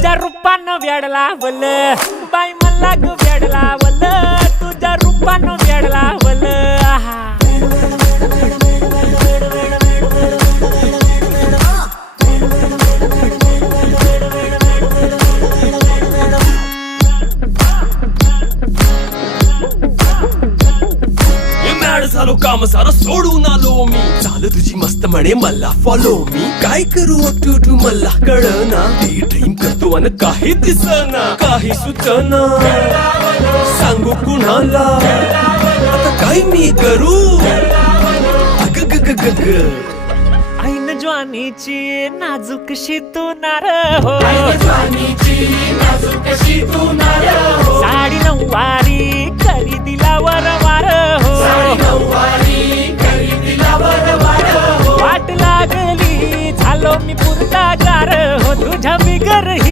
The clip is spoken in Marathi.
तुझ्या रूपानं वेड लावलं बाई मला ग वेड लावलं तुझ्या रूपानं वेड लावलं आहा झालो काम सारं सोडून आलो मी चाल तुझी मस्त म्हणे मला फॉलो मी काय करू टू मला कळना ती ड्रीम करतो अन काही दिसना काही सुचना सांगू कुणाला आता काय मी करू अग ग ग ग ग ऐन ज्वानीची नाजूकशी तू नार हो साडी नऊवारी करी दिला वरवार हो वाट लागली झालो मी पुरता गार हो तुझ्या बिगर